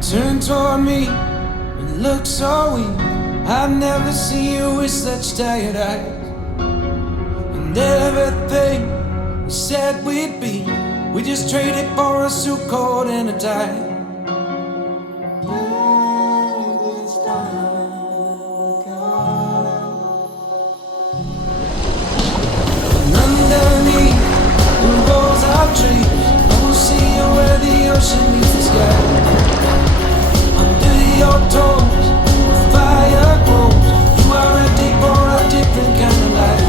Turn toward me and look so weak. I've never seen you with such tired eyes. And everything we said we'd be, we just traded for a suit coat and a tie. And underneath the rows of trees, I will see you where the ocean meets the sky. Under your toes, the fire grows. You are ready for a different kind of life.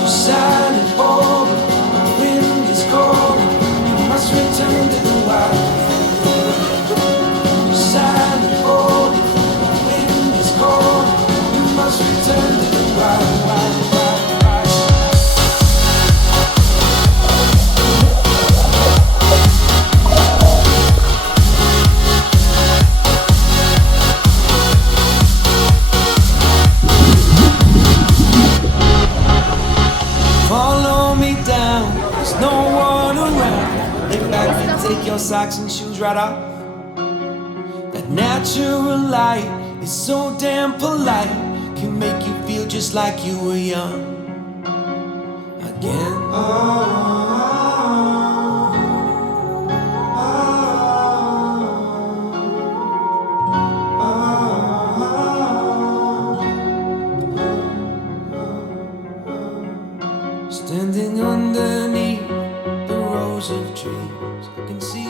You're silent, bold, the wind is cold. You must return to the wild. You're silent, bold, the wind is cold. You must return to the wild, wild, wild, wild. Follow me down, there's no one around. Lay back and take your socks and shoes right off. That natural light is so damn polite, can make you feel just like you were young again. Standing underneath the rows of trees, I can see